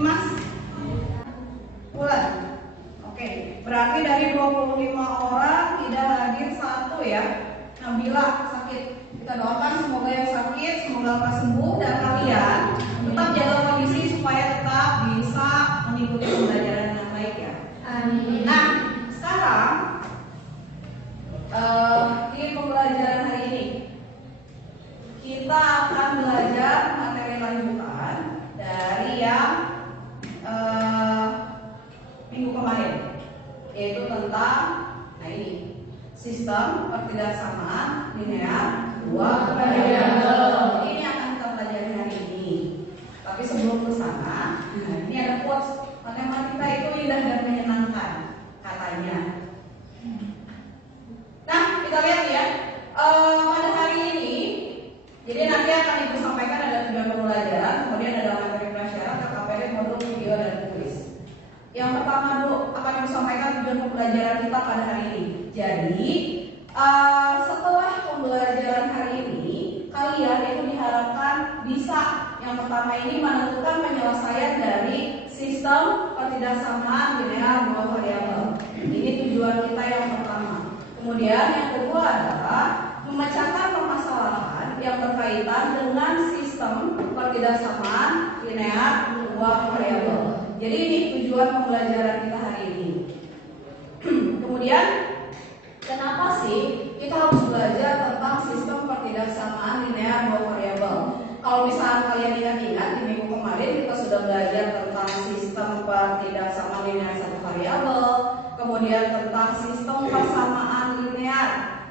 Dimas? Bulan. Oke, berarti dari 25 orang tidak hadir 1 ya. Nabila sakit. Kita doakan semoga yang sakit semoga lekas sembuh dan kalian tetap jaga kondisi supaya tetap bisa mengikuti pembelajaran dengan baik ya. Amin. Nah, sekarang di pembelajaran hari ini kita akan belajar materi lanjutan dari yang minggu kemarin, yaitu tentang ini sistem pertidaksamaan linear dua variabel. Ini akan kita pelajari hari ini. Tapi sebelum ke sana, ini ada quotes, matematika itu indah dan menyenangkan katanya. Nah, kita lihat ya. Pada hari ini, jadi nanti akan Ibu sampaikan ada 3 pembelajaran, kemudian ada materi prasyarat, KKPD, modul video dan kuis. Yang pertama Bu, akan Ibu sampaikan tujuan pembelajaran kita pada hari ini. Jadi, setelah pembelajaran hari ini, kalian itu diharapkan bisa yang pertama ini menentukan penyelesaian dari sistem pertidaksamaan linear dua variabel. Ini tujuan kita yang pertama. Kemudian yang kedua adalah memecahkan permasalahan yang berkaitan dengan sistem pertidaksamaan linear dua variabel. Jadi ini tujuan pembelajaran kita hari ini. Kemudian kenapa sih kita harus belajar tentang sistem pertidaksamaan linear dua variabel? Kalau misalnya kalian ingat-ingat di minggu kemarin kita sudah belajar tentang sistem pertidaksamaan linear satu variabel, kemudian tentang sistem persamaan linear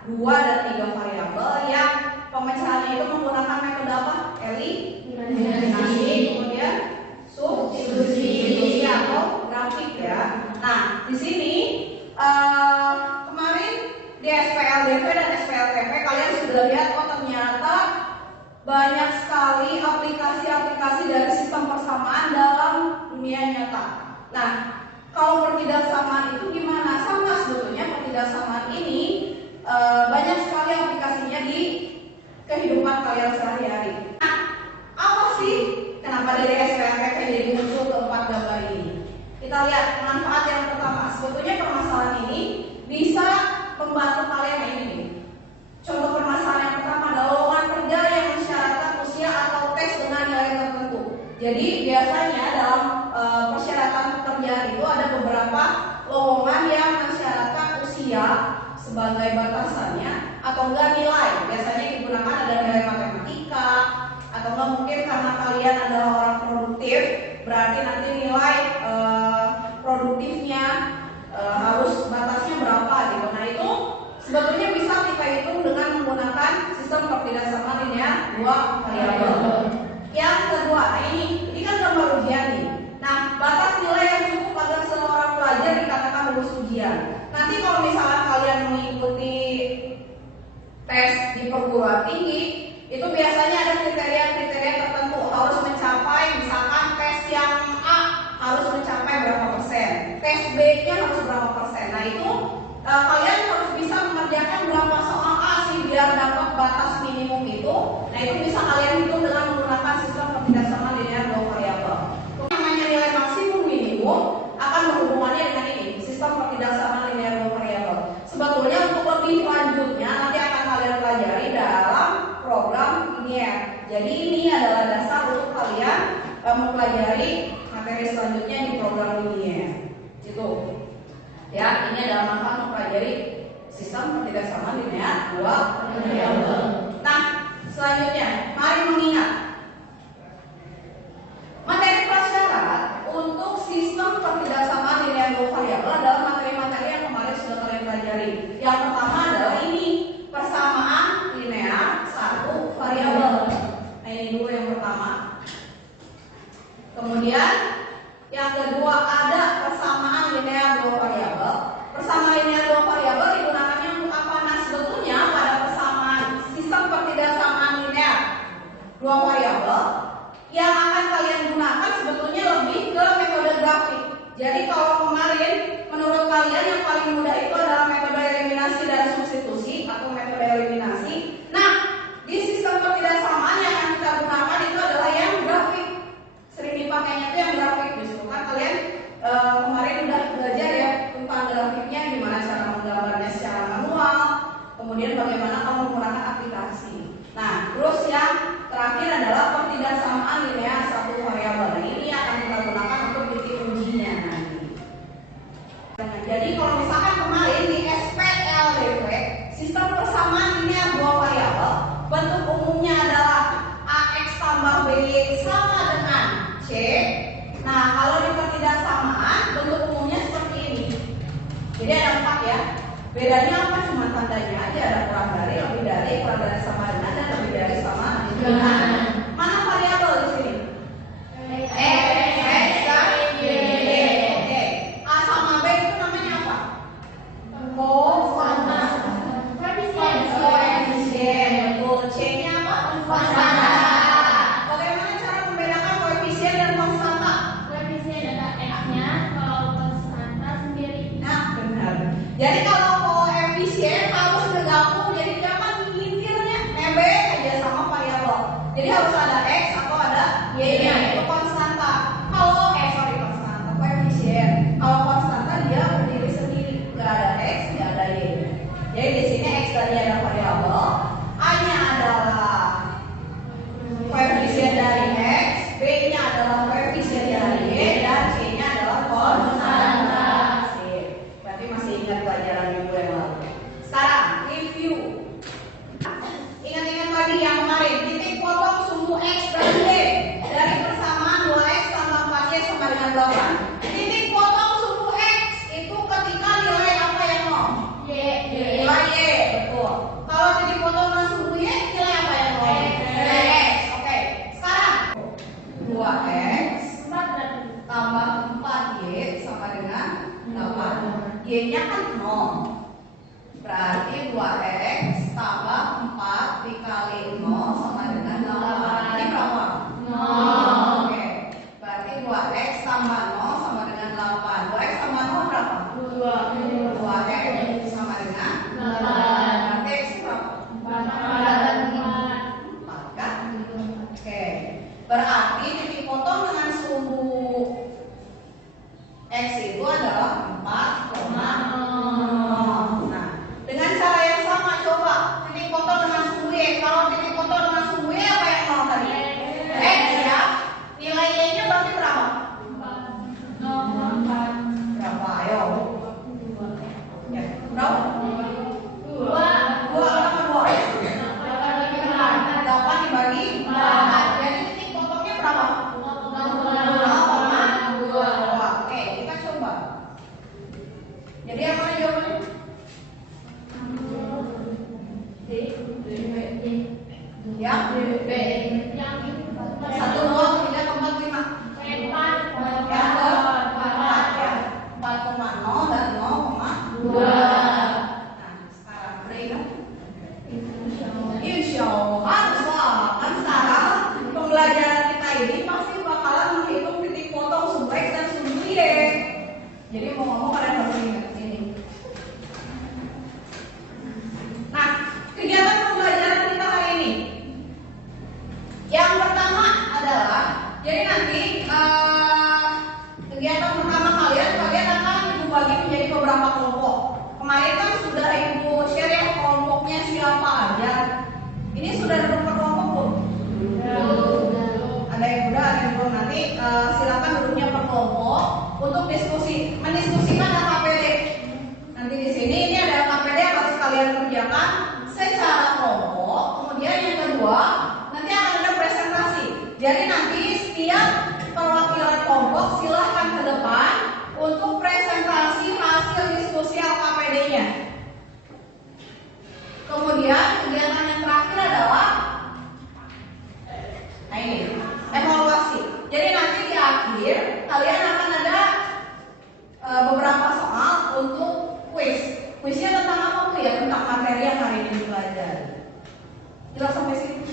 2 dan 3 variabel yang pemecahannya itu menggunakan metode apa? Eliminasi, kemudian substitusi atau grafik ya. Nah, di sini kemarin di SPLDV dan SPLTP kalian sudah lihat ternyata banyak sekali aplikasi-aplikasi dari sistem persamaan dalam dunia nyata. Nah, kalau pertidaksamaan itu gimana? Sama sebetulnya pertidaksamaan ini banyak sekali aplikasinya di kehidupan kalian sehari-hari. Nah, apa sih kenapa dari SPLTP jadi muncul keempat gambar ini? Kita lihat manfaat yang pertama. Sebetulnya permasalahan ini bisa membantu kalian ini nih. Contoh permasalahan yang pertama adalah lowongan kerja yang mensyaratkan usia atau tes dengan nilai tertentu. Jadi biasanya dalam persyaratan pekerjaan itu ada beberapa lowongan yang mensyaratkan usia sebagai batasannya atau enggak nilai. Biasanya digunakan ada nilai matematika atau enggak mungkin karena kalian adalah orang produktif, berarti nanti nilai produktifnya harus batasnya berapa gitu. Nah itu sebetulnya bisa kita hitung dengan menggunakan sistem pertidaksamaan linear dua variabel. Yang kedua, nah ini kan gambar ujian nih. Nah, batas nilai yang cukup agar seorang pelajar dikatakan lulus ujian. Nanti kalau misalnya kalian mengikuti tes di perguruan tinggi, itu biasanya ada kriteria-kriteria tertentu harus mencapai, misalkan tes yang A harus mencapai berapa persen, tes B-nya harus berapa persen. Nah itu kalian harus bisa mengerjakan berapa soal A sih biar dapat batas minimum itu. Nah itu bisa kalian hitung dengan menggunakan sistem pertidaksamaan linear dua variabel. Namanya nilai maksimum minimum akan berhubungannya dengan ini, sistem pertidaksamaan linear dua variabel. Sebetulnya untuk lebih lanjutnya nanti akan kalian pelajari dalam program linear. Jadi ini adalah dasar untuk kalian mempelajari materi selanjutnya di program linear. Itu. Ya, ini adalah manfaat mempelajari sistem pertidaksamaan linear dua variabel. Nah, selanjutnya, mari mengingat materi prasyarat untuk sistem pertidaksamaan linear dua variabel adalah materi-materi yang kemarin sudah kalian pelajari. Yang pertama adalah ini persamaan linear satu variabel. Nah, ini dulu yang pertama. Kemudian yang kedua ada persamaan linear dua variabel. Persamaan linear dua variabel digunakannya untuk apa? Nah, sebetulnya pada persamaan sistem pertidaksamaan linear dua variabel yang akan kalian gunakan sebetulnya lebih ke metode grafik. Jadi kalau kemarin menurut kalian yang paling mudah itu adalah metode eliminasi dan substitusi atau metode eliminasi. Nah, di sistem pertidaksamaan yang akan kita gunakan itu adalah yang grafik. Sering dipakainya itu yang grafik. Nah, kalau di ketidaksamaan bentuk umumnya seperti ini. Jadi ada 4 ya. Bedanya apa? Cuma tandanya aja, ada kurang dari, lebih dari, kurang dari sama dengan, dan lebih dari sama dengan. Mana variabel di sini? X dan Y. Oke. A sama B itu namanya apa? Koefisien. Betul. C-nya apa? Konstanta. Bagaimana cara membedakan koefisien dan konstanta? Nah, benar. Jadi kalau koefisien harus bergabung, jadi jangan ngintirnya B aja sama variabel. Jadi harus ada X atau ada Y-nya, itu konstanta. Kalau konstanta, koefisien. Kalau konstanta dia berdiri sendiri, nggak ada X, nggak ada Y. Jadi di sini X tadi ada variabel, A-nya adalah koefisien dari X, B-nya adalah koefisien dari Y, dan C-nya adalah konstanta. Berarti masih ingat pelajaran minggu yang lalu. Sekarang review. Ingat-ingat lagi yang kemarin, titik potong sumbu X dan Y dari persamaan 2X tambah 4Y sama dengan 8. Titik potong sumbu X itu ketika nilai apa yang nol? Nilai Y, betul. Kalau titik potong dengan sumbu Y, nilai apa yang nol? Nilai X. Oke. Sekarang 2X tambah 4Y sama dengan 8. Y-nya kan 0. Berarti 2X tambah 4 dikali 0 sama dengan 8. Ini berapa? 0. Oke. Berarti 2X tambah 0 sama dengan 8. 2X tambah 0 berapa? 2X sama dengan 8. Berarti X berapa? 4 kan? Oke. Berarti titik potong dengan sumbu X itu adalah 4,0. Nah, dengan cara yang sama coba titik potong dengan sumbu Y. Kalau titik potong dengan sumbu Y apa yang mau tadi? X ya. Nilai Y-nya berarti berapa? Berapa? Ayo. Ya, berapa? 2 sama 2. 8 dibagi 4. Jadi titik potongnya berapa? 0,2. Oke, kita coba. Jadi apa jawabannya? Ya, B. 1, 2, 3, 4, 5. Ya, 4 ya. 4,0 dan 0,2. Nah, sekarang Rina. Insya Allah haruslah kan sekarang pembelajaran kita ini pasti bakalan menghitung titik potong sumbu X dan sumbu Y. Jadi mau ngomong kalian harus ingat ini. Nah, kegiatan pembelajaran kita hari ini. Yang pertama adalah, jadi nanti kegiatan pertama kalian akan ibu bagi menjadi beberapa kelompok. Kemarin kan sudah ibu share ya kelompoknya siapa aja. Ini sudah ada berapa kelompok belum? Ada yang udah, ada yang belum. Nanti silakan duduknya per kelompok untuk diskusi, mendiskusikan KPD. Nanti di sini ini ada KPD yang harus kalian kerjakan secara kelompok. Kemudian yang kedua, nanti akan ada presentasi. Jadi nanti setiap perwakilan kelompok silahkan ke depan untuk presentasi hasil diskusi KPD-nya. Kemudian kegiatan yang terakhir adalah ini evaluasi. Jadi nanti di akhir kalian akan ada beberapa soal untuk kuis. Kuisnya tentang apa Bu ya? Tentang materi yang hari ini dipelajari. Jelas sampai sini?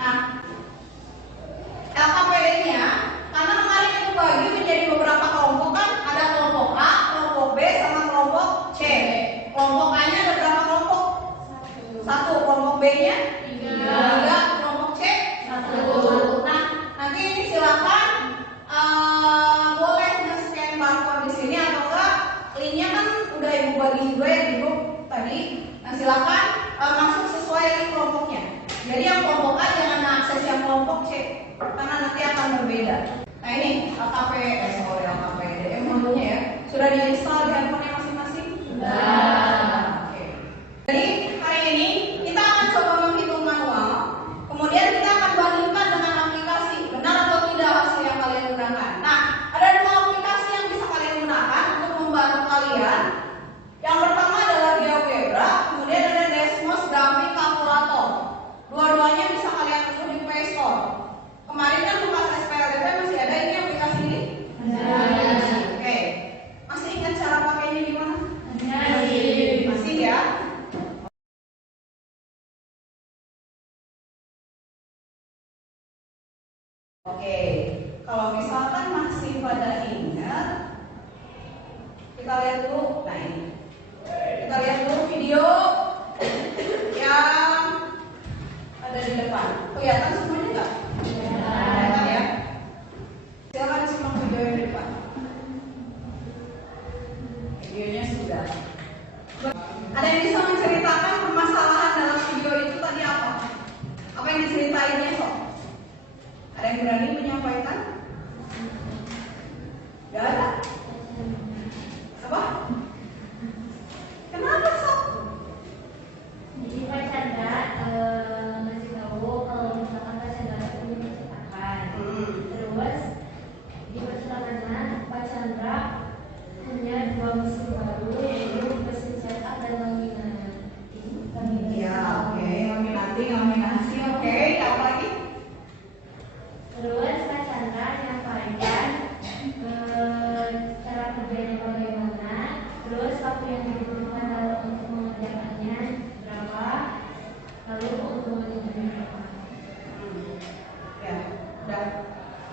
Nah, LKPD-nya karena kemarin itu bagi menjadi beberapa kelompok kan, ada kelompok A, kelompok B, sama kelompok C. Kelompok A-nya ada berapa kelompok? 1. Kelompok B-nya 3. Kelompok C 1. Nah, nanti ini silakan boleh nge-scan barcode di sini atau enggak linknya kan udah ibu bagi juga ya di grup tadi. Nah, silakan masuk sesuai link kelompoknya. Jadi yang kelompok A jangan akses yang kelompok C karena nanti akan berbeda. Nah ini LKPD modunya ya. Sudah diinstal di handphone masing-masing? Sudah. Oke. Jadi hari ini kita akan coba menghitung manual. Kemudian kita akan bandingkan dengan aplikasi. Benar atau tidak hasil Oke, kalau misalkan masih pada ingat, kita lihat dulu. Nah ini, kita lihat dulu video yang ada di depan. Kelihatan semuanya nggak? Kelihatan ya. Silakan simak video yang di depan. Videonya sudah. Ada yang bisa menceritakan permasalahan dalam video itu tadi apa? Apa yang diceritainnya kok? Ada yang berani menyampaikan? Gak ada. Apa? Kenapa sok? Jadi Pak Chandra ngasih tahu kalau misalkan Pak Chandra itu punya percetakan. Terus di percetakannya Pak Chandra punya 2 mesin baru, yaitu mesin cetak dan laminat. Ya, oke. Laminasi, oke. Apa lagi? Terus Pak Chandra menyampaikan cara kerjanya bagaimana, terus waktu yang dibutuhkan dalam untuk mengerjakannya berapa, lalu keuntungannya berapa. Ya, udah.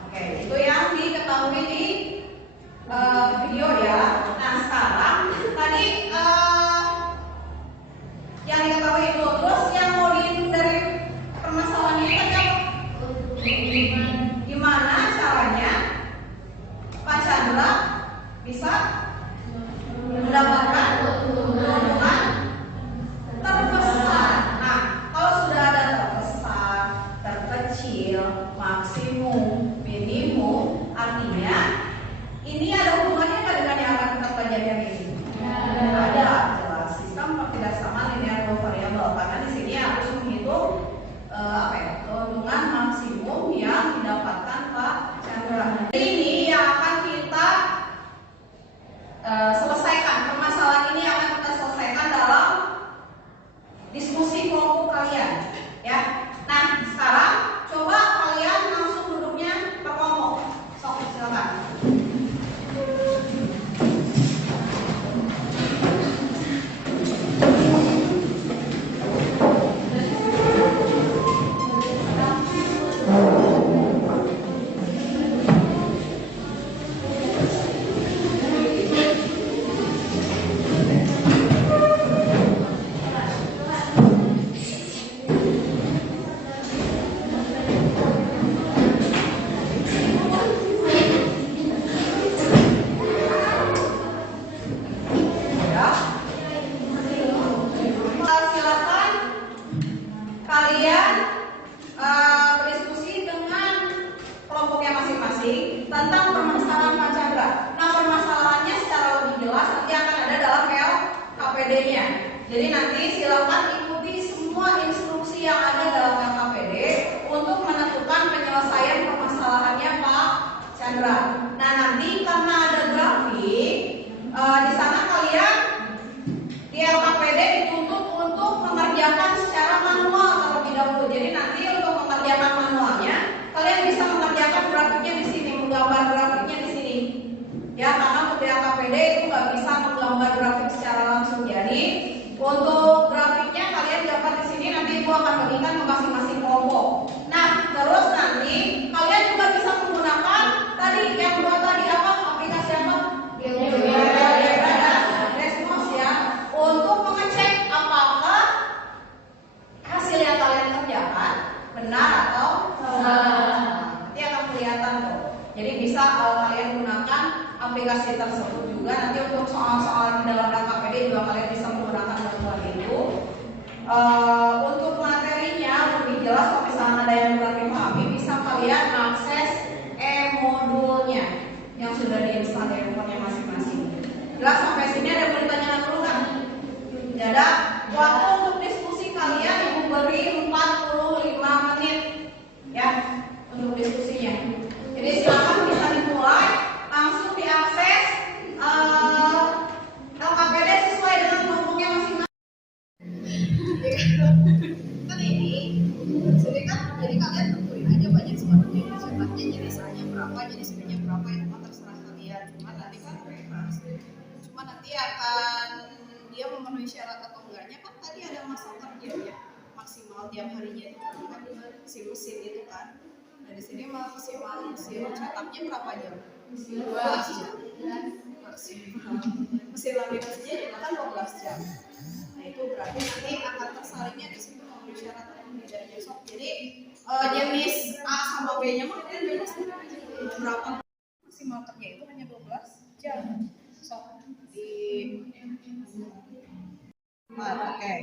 Oke, itu yang diketahui di video ya. Nah sekarang tadi yang diketahui itu, terus yang mau dari permasalahannya ini tadi apa? Gimana caranya Pak Chandra bisa mendapatkan keuntungan terbesar. Nah, kalau sudah ada terbesar, terkecil, maksimum, minimum, artinya ini ada hubungannya nggak dengan yang akan kita pelajari hari ini? Ada, jelas. Sistem tidak sama linear dua variabel karena di sini harus menghitung keuntungan maksimum yang didapatkan Pak Chandra. Ini yang akan kita selesaikan. Permasalahan ini akan kita selesaikan dalam diskusi kelompok kalian, ya. Nah, sekarang coba kalian langsung duduknya berkelompok. Sok, silakan. Silakan kalian berdiskusi dengan kelompoknya masing-masing tentang permasalahan Pak Chandra. Nah, permasalahannya secara lebih jelas nanti akan ada dalam LKPD-nya. Jadi nanti silakan ikuti semua instruksi yang ada dalam LKPD untuk menentukan penyelesaian permasalahannya Pak Chandra. Nah, nanti karena ada grafik di sana kalian di LKPD dituntut untuk mengerjakan secara manual terlebih dahulu. Jadi nanti untuk mengerjakan manualnya, kalian bisa mengerjakan grafiknya di sini, menggambar grafiknya di sini. Ya, karena untuk di LKPD itu nggak bisa menggambar grafik secara langsung. Jadi untuk grafiknya kalian gambar di sini, nanti ibu akan bagikan ke masing-masing kelompok. Nah, terus nanti kalian juga bisa menggunakan tadi yang buat tadi apa? Aplikasi apa? Untuk mengecek apakah hasil yang kalian kerjakan benar atau salah. Nanti akan kelihatan kok. Jadi bisa kalian gunakan aplikasi tersebut juga. Nanti untuk soal-soal di dalam LKPD juga kalian bisa menggunakan bantuan itu. Untuk materinya lebih jelas, kalau misalnya ada yang kurang dipahami, bisa kalian akses e-modulnya yang sudah diinstal di handphonenya masing-masing. Jelas sampai sini ada yang mau ditanyakan dulu kan? Tidak ada. Waktu untuk diskusi kalian ibu beri 45 menit ya untuk diskusinya. Jadi silakan bisa dimulai, langsung diakses LKPD sesuai dengan kelompoknya masing-masing. Kan ini, jadi kalian tentuin aja banyak sebenarnya cetaknya, jadi sahnya berapa, jadi sebenarnya berapa, itu kan terserah kalian. Cuma nanti kan bebas. Cuma nanti akan dia memenuhi syarat atau enggaknya kan tadi ada masa kerjanya maksimal tiap harinya itu kan si mesin itu kan. Nah di sini maksimal mesin cetaknya berapa jam? 12 jam. Maksimal. Mesin laminasinya juga kan 12 jam. Nah itu berarti nanti akan tersaringnya di sini memenuhi syarat atau tidaknya sok. Jadi jenis A sama B-nya mah bebas berapa maksimal kerja itu hanya 12 jam. Sok di oke.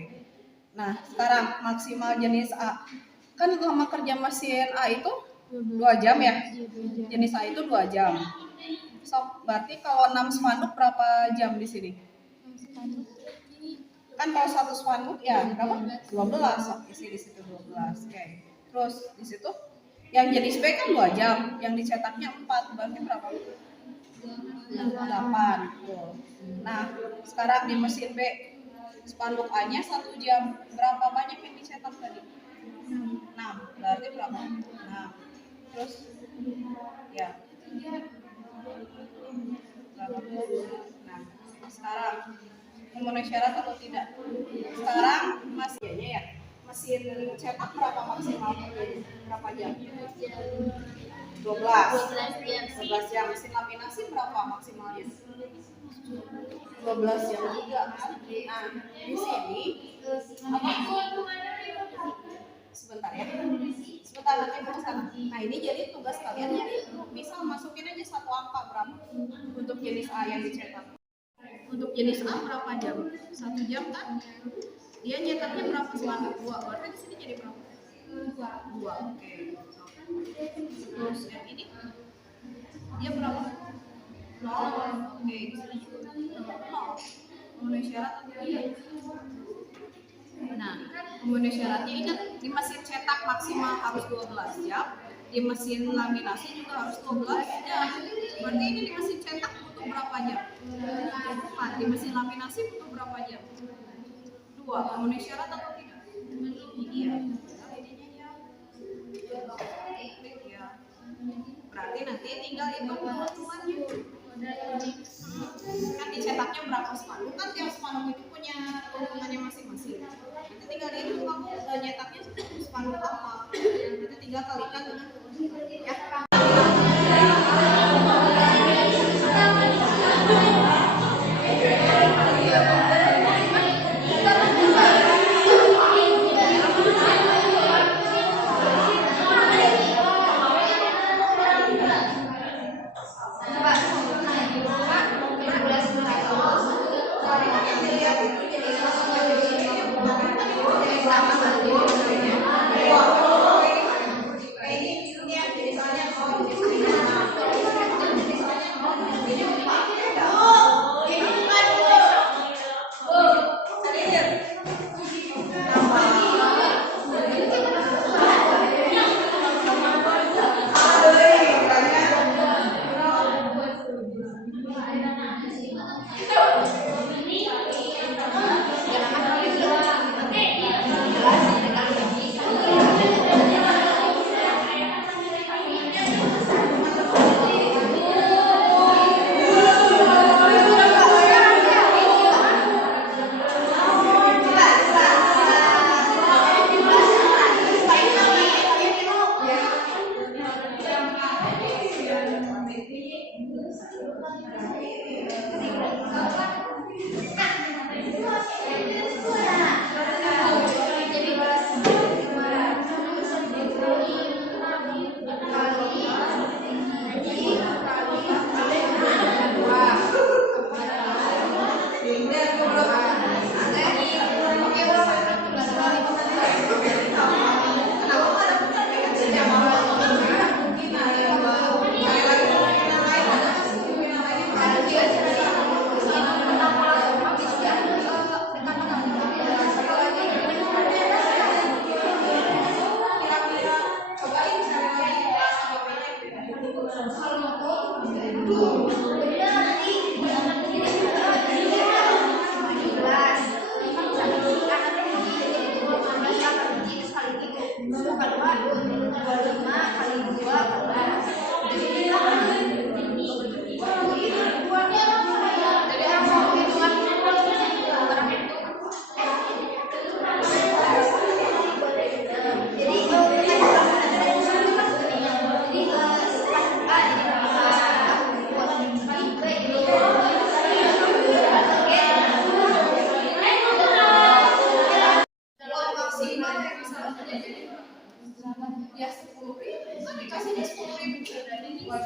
Nah, sekarang maksimal jenis A. Kan lama kerja mesin A itu 2 jam ya? Jenis A itu 2 jam. So, berarti kalau 6 spanduk berapa jam di sini? Kan kalau 1 spanduk ya berapa? 12. So, isi di situ 12. Oke. Terus di situ yang jenis B kan 2 jam, yang dicetaknya 4. Berarti berapa? 8. Tuh. Nah, sekarang di mesin B spanduk A-nya 1 jam. Berapa banyak yang dicetak tadi? 6. Berarti berapa? 6. Terus ya. Berapa? Nah, sekarang memenuhi syarat atau tidak? Sekarang mesinnya ya. Mesin cetak berapa maksimal? Berapa jam? 12 jam. Mesin laminasi berapa maksimalnya? 12 jam juga kan? Nah, di sini apa? Sebentar ya. Sebentar nanti ke sana. Nah, ini jadi tugas kalian ya. Misal masukin aja satu angka berapa untuk jenis A yang dicetak. Untuk jenis A berapa jam? 1 jam kan? Dia nyetaknya berapa selama 2? Berarti di sini jadi berapa? 2. Oke. Terus yang ini dia berapa? 0. Oke, di sini juga 0. Memenuhi syarat atau tidak? Nah, memenuhi syaratnya ingat di mesin cetak maksimal harus 12 jam, di mesin laminasi juga harus 12 jam. Berarti ini di mesin cetak butuh berapa jam? 4. Di mesin laminasi butuh berapa jam? 2. Memenuhi syarat atau tidak? Iya. Ya. Berarti nanti tinggal hitung kebutuhannya. Kan dicetaknya berapa spanduk? Kan tiap spanduk itu punya keuntungannya masing-masing. Nanti tinggal dihitung kamu nyetaknya spanduk apa. Nanti tinggal kalikan dengan keuntungannya ya.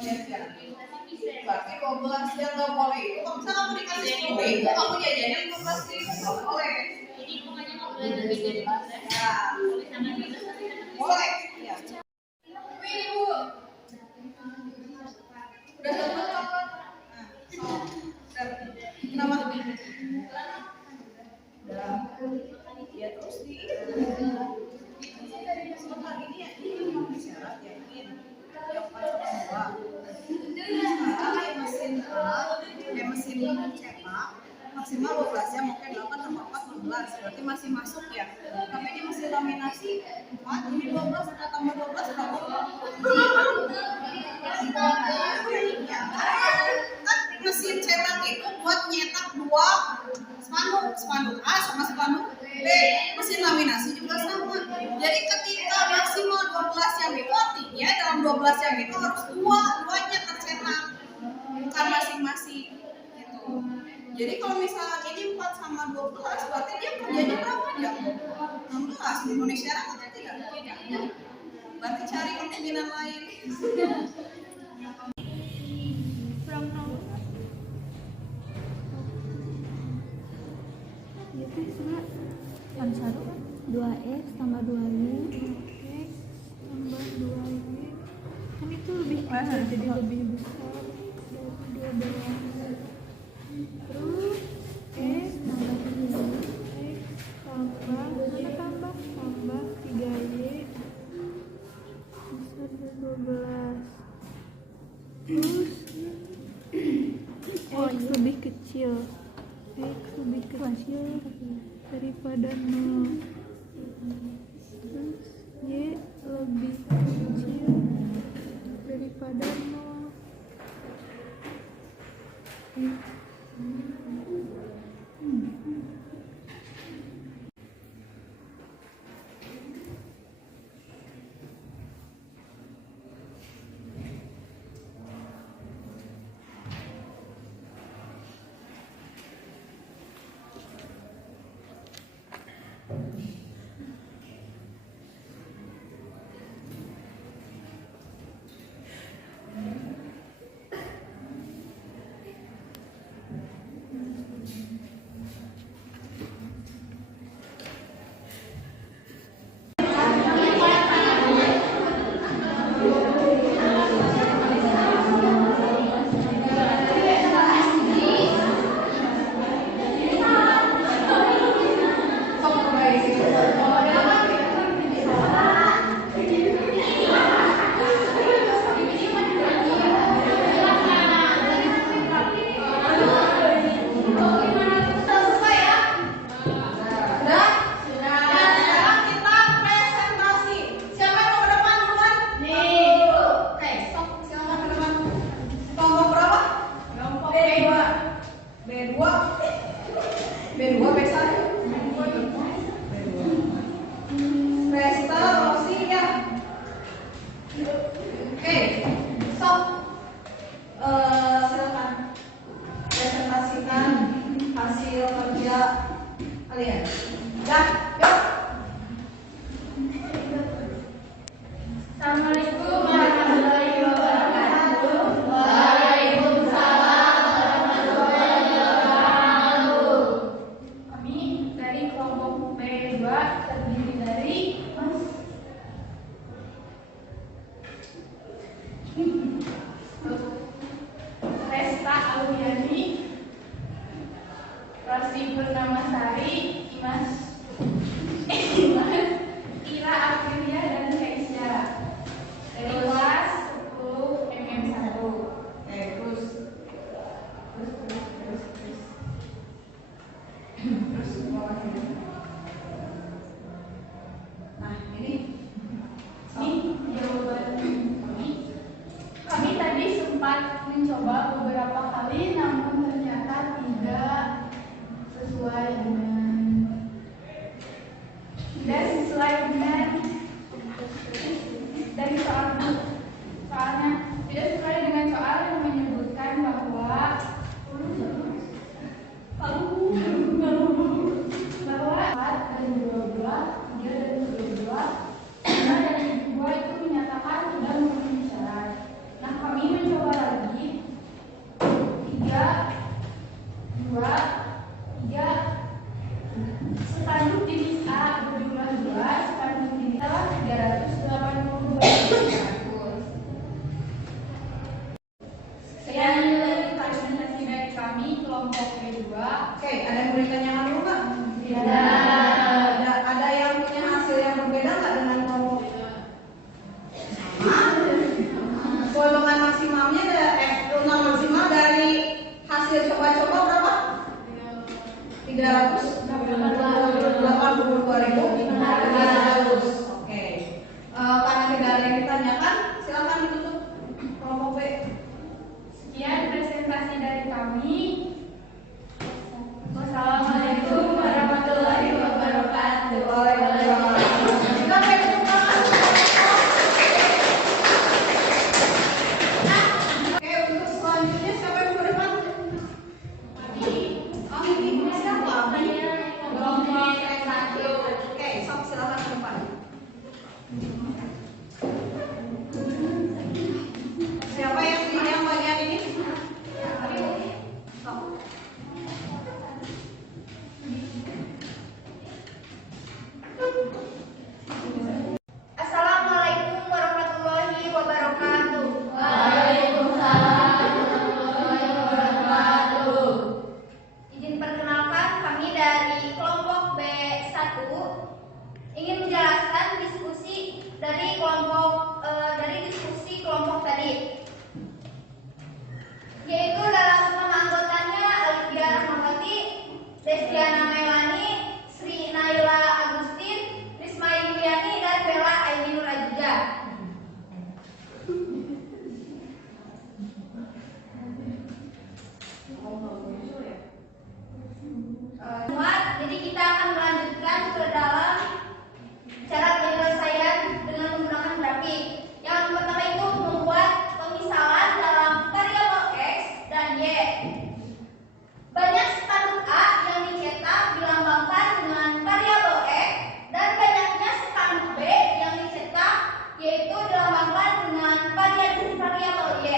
jajan. Berarti 12 yang nggak boleh itu kalau misalnya kamu dikasih 10.000, kamu jajannya 15.000 nggak boleh. Jadi pokoknya nggak boleh lebih dari 12. Ya. Boleh. Ya. Ibu. Udah selesai kawan. Kenapa? Udah. Ya terus di sebentar ini ya, ini memang syarat ya, ini yang paling kedua. Sekarang mesin cetak maksimal 12 jam, mungkin 8 tambah 4 12, berarti masih masuk ya. Tapi ini mesin laminasi 4, ini 12, kita tambah 12 berapa? Kan mesin cetak itu buat nyetak dua spanduk A sama spanduk B. Mesin laminasi juga sama. Jadi ketika maksimal 12 jam itu artinya dalam 12 jam itu harus duanya tercetak, bukan masing-masing gitu. Jadi kalau misalnya ini 4 sama 12 berarti dia kerjanya berapa jam? 16 di Indonesia atau tidak? Tidak. Berarti cari kemungkinan lain. Itu cuma yang satu 2x tambah 2y x tambah 2y kan itu lebih kecil jadi lebih besar dari 12. Terus x tambah 3y x tambah 3y besar dari 12. Terus x lebih kecil daripada 0. Terus y lebih kecil daripada 0. Kami mencoba juga. Oke, ada yang mau ditanyakan dulu nggak? Tidak. Ada yang punya hasil yang berbeda nggak dengan kelompok? Sama. Golongan maksimalnya rumah maksimal dari hasil coba-coba berapa? 382.500. Oke. Karena tidak ada yang ditanyakan, silakan ditutup kelompok B. Sekian presentasi dari kami. Wassalamualaikum warahmatullahi wabarakatuh. Waalaikumsalam. Kita pengen tepuk tangan. Oke, untuk selanjutnya siapa yang ke depan? Ini siapa? Kelompok S1. Oke, sok silakan ke depan. Siapa yang bagian ini? Sok. Assalamualaikum warahmatullahi wabarakatuh. Izin perkenalkan, kami dari kelompok B1 ingin menjelaskan diskusi dari diskusi kelompok tadi, yaitu dalam nama anggotanya Alivia Rahmawati, Destiana Melani, Sri Naila Agustin, Risma Yuliani, dan Bella Ainur Ajiza. Jadi kita akan melanjutkan ke dalam cara penyelesaian dengan menggunakan grafik. Yang pertama itu membuat pemisalan dalam variabel X dan Y. Banyak spanduk A yang dicetak dilambangkan dengan variabel X dan banyaknya spanduk B yang dicetak yaitu dilambangkan dengan variabel Y.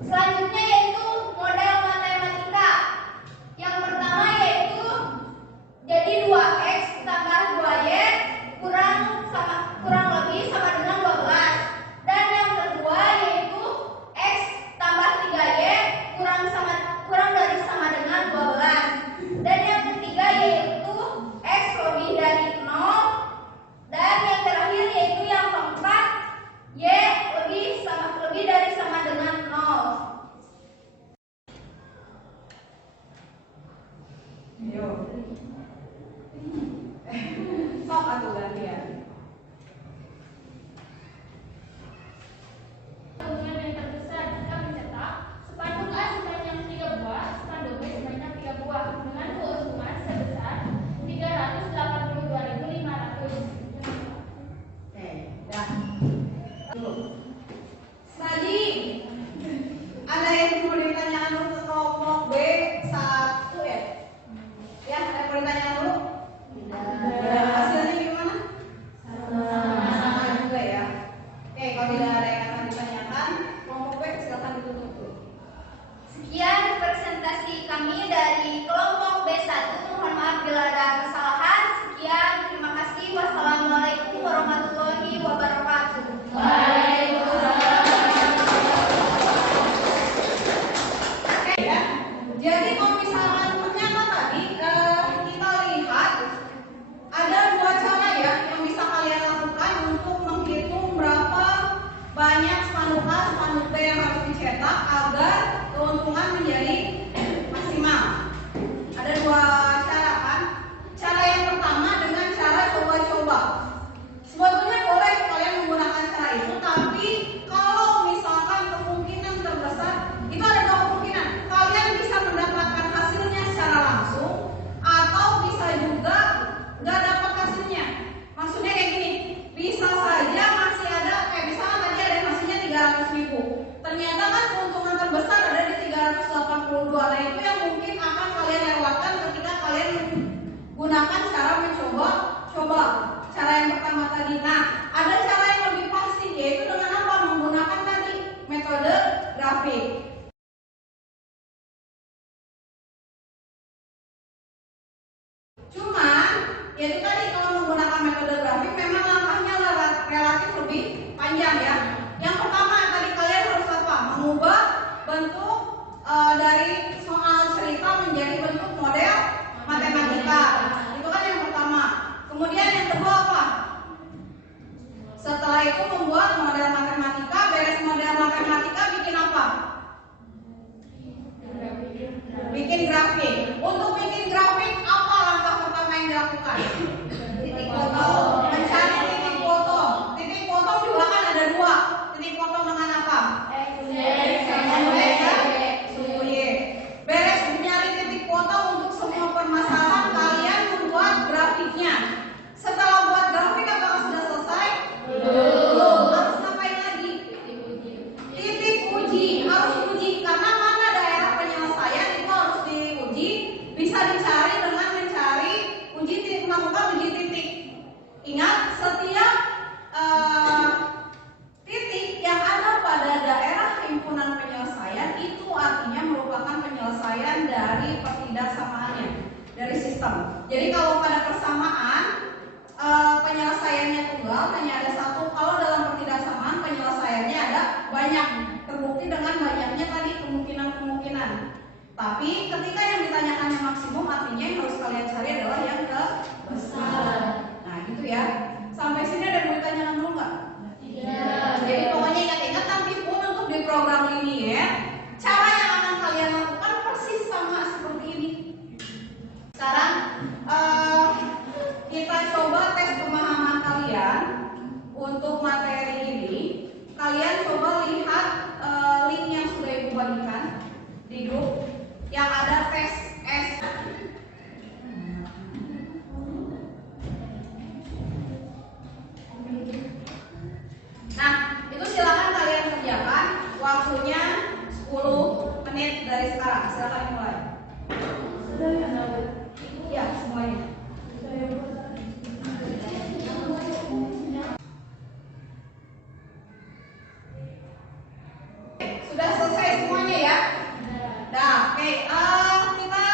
Selanjutnya yaitu model matematika. Yang pertama yaitu jadi 2x tambah 2y kurang lebih sama dengan 12. Dan yang kedua yaitu x tambah 3y kurang dari sama dengan 12. Dan yang ketiga yaitu x lebih dari 0. Dan yang terakhir yaitu yang keempat y lebih dari sama dengan 0. Yo. Sok atuh gantian. Kemudian yang terbesar kita mencetak spanduk A sebanyak 3 buah, spanduk B sebanyak 3 buah dengan keuntungan sebesar 382.500. Oke, dah. Dulu. Tadi ada yang mau ditanyakan dulu ke kelompok B1 ya? Ya, ada yang mau ditanyakan dulu? Tidak. Hasilnya gimana? Sama juga ya. Oke, kalau tidak ada yang akan ditanyakan, kelompok B silakan ditutup dulu. Sekian presentasi kami dari kelompok B1. Mohon maaf bila ada kesalahan. Sekian, terima kasih. Wassalamualaikum warahmatullahi wabarakatuh. Oke ya. Jadi kalau misalkan ternyata tadi kita lihat ada dua cara ya yang bisa kalian lakukan untuk menghitung berapa banyak spanduk A, spanduk B yang harus dicetak agar keuntungan menjadi maksimal. Ada dua cara kan? Cara yang pertama dengan cara coba-coba. Sebetulnya boleh kalian menggunakan cara itu, tapi kalau misalkan kemungkinan terbesar itu ada dua kemungkinan. Kalian bisa mendapatkan hasilnya secara langsung atau bisa juga nggak dapat hasilnya. Maksudnya kayak gini, bisa saja masih ada misalkan tadi ada yang hasilnya 300.000. Ternyata kan keuntungan terbesar ada di 382. Nah itu yang mungkin akan kalian lewatkan ketika kalian gunakan cara mencoba-coba. Cara yang pertama tadi. Nah, ada cara yang lebih pasti yaitu dengan apa? Menggunakan tadi metode grafik. Cuman, yaitu tadi kalau menggunakan metode grafik memang langkahnya relatif lebih panjang ya. Yang pertama tadi kalian harus apa? Mengubah bentuk dari soal Jadi kalau pada persamaan penyelesaiannya tunggal hanya ada satu. Kalau dalam pertidaksamaan penyelesaiannya ada banyak, terbukti dengan banyaknya tadi kemungkinan-kemungkinan. Tapi ketika yang ditanyakannya maksimum, artinya yang harus kalian cari adalah yang besar. Nah gitu ya. Sampai sini ada yang mau ditanyakan dulu nggak? Jadi pokoknya ingat-ingat nanti pun untuk di program linier, cara yang akan kalian lakukan persis sama seperti ini. Sekarang kita coba tes pemahaman kalian untuk materi ini. Kalian coba lihat link yang sudah ibu bagikan di grup yang ada tes S. Nah, itu silakan kalian kerjakan. Waktunya 10 menit dari sekarang. Silakan mulai. Sudah ya? Ya, semuanya. Sudah selesai semuanya ya? Nah, oke. Kita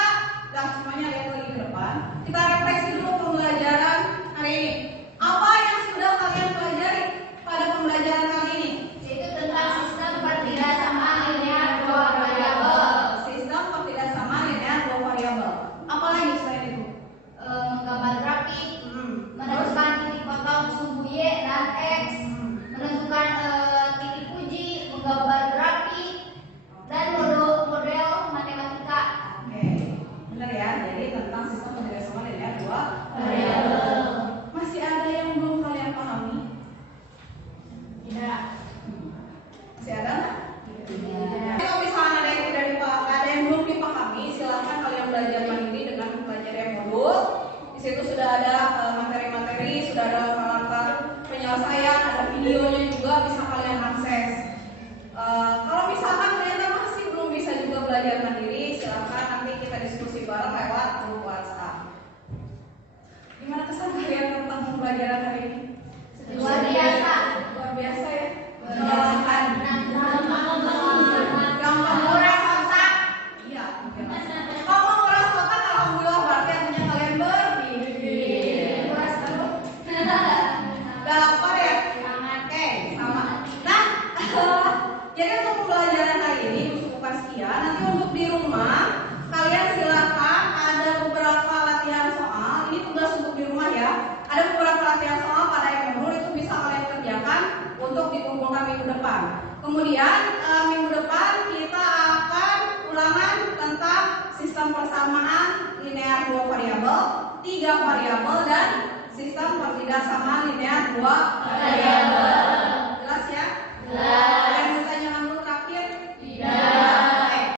udah semuanya lihat lagi ke depan. Kita refleksi dulu pembelajaran hari ini. Apa yang sudah kalian pelajari pada pembelajaran kali ini? Yaitu tentang sistem pertidaksamaan linear dua variabel. Sistem pertidaksamaan linear dua variabel. Apa lagi selain itu? Menggambar grafik, menentukan titik potong sumbu Y dan X, menentukan titik uji, menggambar grafik, dan model matematika. Oke, benar ya. Jadi tentang sistem pertidaksamaan linear dua Variabel. Masih ada yang belum kalian pahami? Tidak. Masih ada nggak? Tidak. Kalau misalnya ada yang tidak dipahami, ada yang belum dipahami, silakan kalian belajar mandiri dengan mempelajari modul. Di situ sudah ada materi-materi, sudah ada langkah penyelesaian, ada videonya juga bisa kalian akses. Kalau misalkan ternyata masih belum bisa juga belajar mandiri, silakan nanti kita diskusi bareng lewat grup WhatsApp. Gimana kesan kalian tentang pembelajaran hari ini? Luar biasa. Luar biasa ya. Menyenangkan. Gampang Murah otak. Iya. Kalau nguras otak, alhamdulillah berarti artinya kalian berpikir. Luas terus. Udah lapar ya? Oke, sama. Nah, jadi untuk pembelajaran hari ini cukupkan sekian. Nanti untuk di rumah kalian silakan ada beberapa latihan soal. Ini tugas untuk di rumah ya. Ada beberapa latihan soal pada yang menurut itu bisa kalian kerjakan untuk dikumpulkan minggu depan. Kemudian minggu depan kita akan ulangan tentang sistem persamaan linear dua variabel, 3 variabel dan sistem pertidaksamaan linear dua variabel.